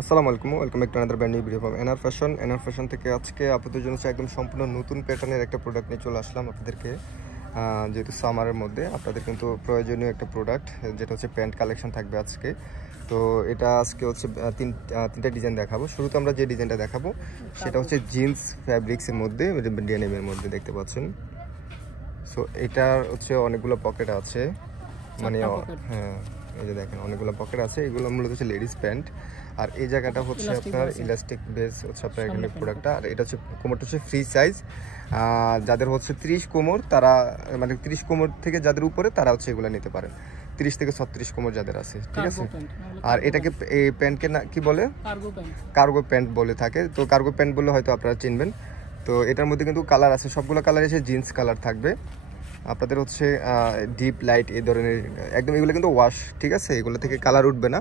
আসসালামু আলাইকুম, welcome back to another brand new video from NR fashion. NR fashion থেকে আজকে আপনাদের জন্য একদম সম্পূর্ণ নতুন প্যাটার্নের একটা প্রোডাক্ট নিয়ে চলে আসলাম আপনাদেরকে। যেহেতু সামারের মধ্যে আপনাদের কিন্তু প্রয়োজনীয় একটা প্রোডাক্ট, যেটা হচ্ছে প্যান্ট কালেকশন থাকবে আজকে। তো এটা আজকে হচ্ছে তিনটা ডিজাইন দেখাবো। শুরুতে আমরা যে ডিজাইনটা দেখাবো সেটা হচ্ছে জিন্স ফ্যাব্রিক্সের মধ্যে, ডেনিমের মধ্যে দেখতে পাচ্ছেন। সো এটার হচ্ছে অনেকগুলো পকেট আছে, মানে হ্যাঁ এই যে দেখেন অনেকগুলো পকেট আছে। এগুলো মূলত হচ্ছে লেডিস প্যান্ট, আর এই জায়গাটা হচ্ছে আপনার ইলাস্টিক বেস হচ্ছে আপনার এখানে প্রোডাক্টটা। আর এটা হচ্ছে কোমরটা হচ্ছে ফ্রি সাইজ, যাদের হচ্ছে 30 কোমর তারা, মানে 30 কোমর থেকে যাদের উপরে তারা হচ্ছে এগুলো নিতে পারেন। 30 থেকে 36 কোমর যাদের আছে, ঠিক আছে। আর এটাকে এই প্যান্টকে না কি বলে, কার্গো প্যান্ট বলে থাকে। তো কার্গো প্যান্ট বলে হয়তো আপনারা চিনবেন। তো এটার মধ্যে কিন্তু কালার আছে, সবগুলো কালার এসে জিন্স কালার থাকবে আপনাদের হচ্ছে ডিপ লাইট এই ধরনের একদম। এগুলো কিন্তু ওয়াশ, ঠিক আছে, এগুলো থেকে কালার উঠবে না,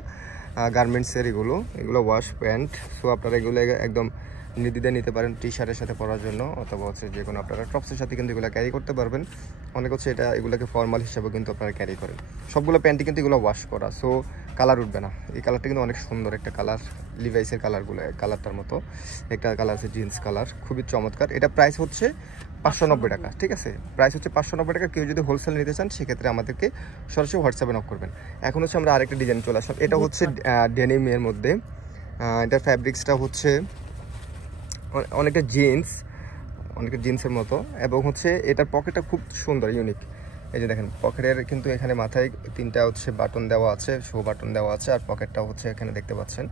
গার্মেন্টসের এগুলো ওয়াশ প্যান্ট। সো আপনারা এগুলো একদম নির্দ্বিধায় নিতে পারেন টি শার্টের সাথে পরার জন্য, অথবা হচ্ছে যে কোনো আপনারা টপসের সাথে কিন্তু এগুলো ক্যারি করতে পারবেন। অনেক হচ্ছে এগুলোকে ফর্মাল হিসাবে কিন্তু আপনারা ক্যারি করেন। সবগুলো প্যান্টই কিন্তু এগুলো ওয়াশ করা, সো কালার উঠবে না। এই কালারটা কিন্তু অনেক সুন্দর একটা কালার, লিভাইসের কালারটার মতো একটা কালার আছে, জিন্স কালার, খুবই চমৎকার। এটা প্রাইস হচ্ছে 590 টাকা, ঠিক আছে। প্রাইস হচ্ছে 590 টাকা। কেউ যদি হোলসেল নিতে চান সেক্ষেত্রে আমাদেরকে সরাসরি হোয়াটসঅ্যাপে নক করবেন। এখন হচ্ছে আমরা আরেকটা ডিজাইন চলে আসলাম। এটা হচ্ছে ডেনিমের মধ্যে, এটার ফ্যাব্রিক্সটা হচ্ছে অনেকটা জিন্সের মতো, এবং হচ্ছে এটার পকেটটা খুব সুন্দর, ইউনিক। এই যে দেখেন পকেটের কিন্তু এখানে মাথায় 3টা হচ্ছে বাটন দেওয়া আছে, শো বাটন দেওয়া আছে, আর পকেটটাও হচ্ছে এখানে দেখতে পাচ্ছেন।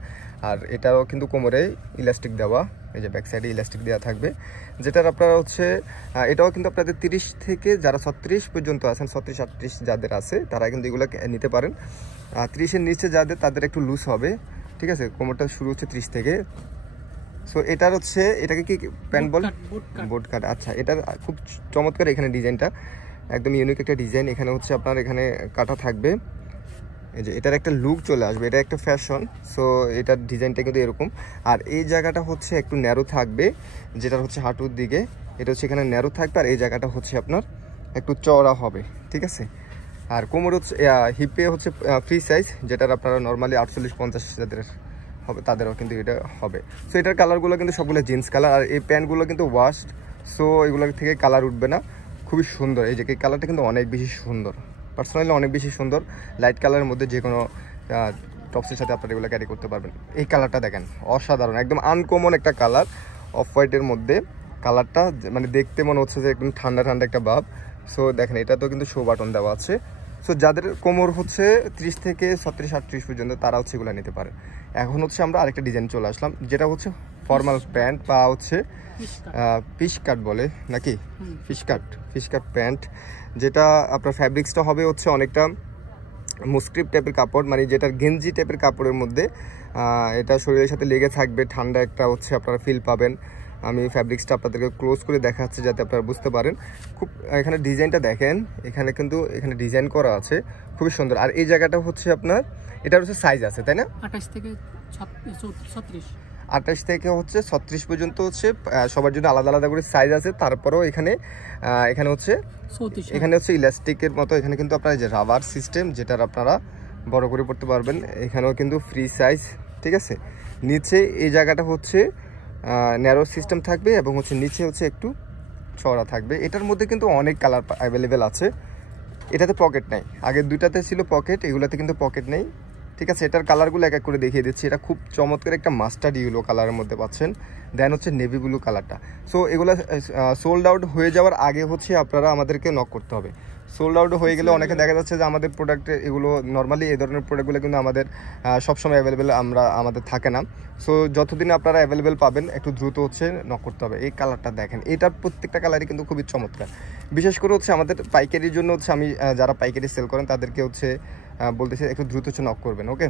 আর এটাও কিন্তু কোমরে ইলাস্টিক দেওয়া, এই যে ব্যাক সাইডে ইলাস্টিক দেওয়া থাকবে, যেটার আপনারা হচ্ছে এটাও কিন্তু আপনাদের 30 থেকে যারা 36 পর্যন্ত আছেন, 36-38 যাদের আছে তারা কিন্তু এগুলো নিতে পারেন। 30-এর নিচে যাদের তাদের একটু লুজ হবে, ঠিক আছে। কোমরটা শুরু হচ্ছে 30 থেকে। সো এটার হচ্ছে, এটাকে কি প্যান্ট বল, বোট কাট। আচ্ছা, এটার খুব চমৎকার এখানে ডিজাইনটা, একদম ইউনিক একটা ডিজাইন। এখানে হচ্ছে আপনার এখানে কাটা থাকবে, এই যে এটার একটা লুক চলে আসবে, এটা একটা ফ্যাশন। সো এটার ডিজাইনটা কিন্তু এরকম। আর এই জায়গাটা হচ্ছে একটু ন্যারো থাকবে, যেটা হচ্ছে হাঁটুর দিকে, এটা হচ্ছে এখানে ন্যারো থাকবে। আর এই জায়গাটা হচ্ছে আপনার একটু চওড়া হবে, ঠিক আছে। আর কোমর হচ্ছে হিপে হচ্ছে ফ্রি সাইজ, যেটার আপনারা নর্মালি 48-50 যাদের হবে তাদেরও কিন্তু এটা হবে। সো এটার কালারগুলো কিন্তু সবগুলো জিন্স কালার, আর এই প্যান্টগুলো কিন্তু ওয়াশড, সো এগুলোর থেকে কালার উঠবে না। খুবই সুন্দর, এই যে এই কালারটা কিন্তু অনেক বেশি সুন্দর, পার্সোনালি অনেক বেশি সুন্দর। লাইট কালারের মধ্যে যে কোনো টপসের সাথে আপনারা এগুলো ক্যারি করতে পারবেন। এই কালারটা দেখেন, অসাধারণ, একদম আনকমন একটা কালার, অফ হোয়াইটের মধ্যে কালারটা, মানে দেখতে মনে হচ্ছে যে একদম ঠান্ডা ঠান্ডা একটা ভাব। সো দেখেন এটাতেও কিন্তু শো বাটন দেওয়া আছে। সো যাদের কোমর হচ্ছে 30 থেকে 36-38 পর্যন্ত তারা হচ্ছে এগুলো নিতে পারে। এখন হচ্ছে আমরা আরেকটা ডিজাইন চলে আসলাম, যেটা হচ্ছে ফর্মাল প্যান্ট বা হচ্ছে পিস কাট বলে নাকি, ফিশ কাট প্যান্ট, যেটা আপনার ফ্যাব্রিক্সটা হবে হচ্ছে অনেকটা মুস্ক্রিপ টাইপের কাপড়, মানে যেটা গেঞ্জি টাইপের কাপড়ের মধ্যে এটা শরীরের সাথে লেগে থাকবে, ঠান্ডা একটা হচ্ছে আপনারা ফিল পাবেন। আমি ফ্যাব্রিক্সটা আপনাদেরকে ক্লোজ করে দেখাচ্ছি যাতে আপনারা বুঝতে পারেন। খুব এখানে ডিজাইনটা দেখেন, এখানে কিন্তু এখানে ডিজাইন করা আছে, খুবই সুন্দর। আর এই জায়গাটা হচ্ছে আপনার, এটার হচ্ছে সাইজ আছে তাই না, 28 থেকে 36, 28 থেকে হচ্ছে 36 পর্যন্ত হচ্ছে সবার জন্য আলাদা আলাদা করে সাইজ আছে। তারপরেও এখানে হচ্ছে এখানে হচ্ছে ইলাস্টিকের মতো, এখানে কিন্তু আপনার যে রাবার সিস্টেম, যেটার আপনারা বড় করে পড়তে পারবেন। এখানেও কিন্তু ফ্রি সাইজ, ঠিক আছে। নিচে এই জায়গাটা হচ্ছে ন্যারো সিস্টেম থাকবে, এবং হচ্ছে নিচে হচ্ছে একটু চওড়া থাকবে। এটার মধ্যে কিন্তু অনেক কালার অ্যাভেলেবেল আছে। এটাতে পকেট নাই, আগের দুইটাতে ছিল পকেট, এগুলাতে কিন্তু পকেট নেই, ঠিক আছে। এটার কালারগুলো এক এক করে দেখিয়ে দিচ্ছি। এটা খুব চমৎকার একটা মাস্টার্ড ইয়েলো কালারের মধ্যে পাচ্ছেন, দেন হচ্ছে নেভি ব্লু কালারটা। সো এগুলো সোল্ড আউট হয়ে যাওয়ার আগে হচ্ছে আপনারা আমাদেরকে নক করতে হবে। সোল্ড আউট হয়ে গেলে অনেকে দেখা যাচ্ছে যে আমাদের প্রোডাক্টে এগুলো নর্মালি এই ধরনের প্রোডাক্টগুলো কিন্তু আমাদের সবসময় অ্যাভেলেবেল আমাদের থাকে না। সো যতদিন আপনারা অ্যাভেলেবেল পাবেন একটু দ্রুত হচ্ছে নক করতে হবে। এই কালারটা দেখেন, এটার প্রত্যেকটা কালারই কিন্তু খুবই চমৎকার। বিশেষ করে হচ্ছে আমাদের পাইকারির জন্য হচ্ছে আমি যারা পাইকারি সেল করেন তাদেরকে হচ্ছে বলতেছি একটু দ্রুত হচ্ছে নক করবেন, ওকে।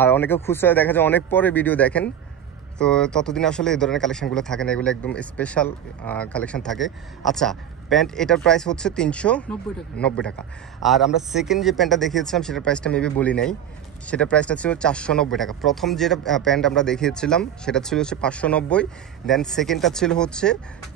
আর অনেকে খুচরা দেখা যায় অনেক পরে ভিডিও দেখেন, তো ততদিন আসলে এই ধরনের কালেকশানগুলো থাকে না, এগুলো একদম স্পেশাল কালেকশান থাকে। আচ্ছা, প্যান্ট এটার প্রাইস হচ্ছে 390 টাকা। আর আমরা সেকেন্ড যে প্যান্টটা দেখিয়েছিলাম সেটার প্রাইসটা মেবি বলি নাই, সেটা প্রাইসটা ছিল 490 টাকা। প্রথম যেটা প্যান্ট আমরা দেখিয়েছিলাম সেটা ছিল হচ্ছে 590, দেন সেকেন্ডটা ছিল হচ্ছে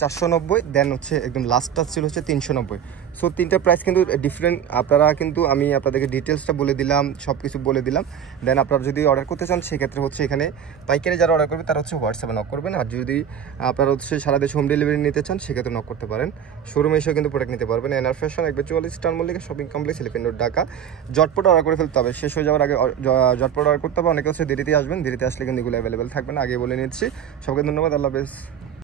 490, দেন হচ্ছে একদম লাস্টটা ছিল হচ্ছে 390। সো তিনটা প্রাইস কিন্তু ডিফারেন্ট। আপনারা কিন্তু আমি আপনাদেরকে ডিটেলসটা বলে দিলাম, সব কিছু বলে দিলাম। দেন আপনারা যদি অর্ডার করতে চান সেক্ষেত্রে হচ্ছে এখানে পাইকারি যারা অর্ডার করবে তারা হচ্ছে হোয়াটসঅ্যাপে নক করবেন। আর যদি আপনারা হচ্ছে সারা দেশে হোম ডেলিভারি নিতে চান সেক্ষেত্রে নক করতে পারেন। শোরুমে এসেও কিন্তু প্রোডাক্ট নিতে পারবেন। NR fashion 144 star Mallika shopping complex, elephant road, Dhaka. ঝটপট অর্ডার করে ফেলতে হবে, শেষ হয়ে যাওয়ার আগে ঝটপট অর্ডার করতে হবে। অনেকে হচ্ছে দেরিতে আসবেন, দেরিতে আসলে কিন্তু এগুলো অ্যাভেলেবেল থাকবে না, আগে বলে নিচ্ছি। সবাইকে ধন্যবাদ, আল্লাহ হাফেজ।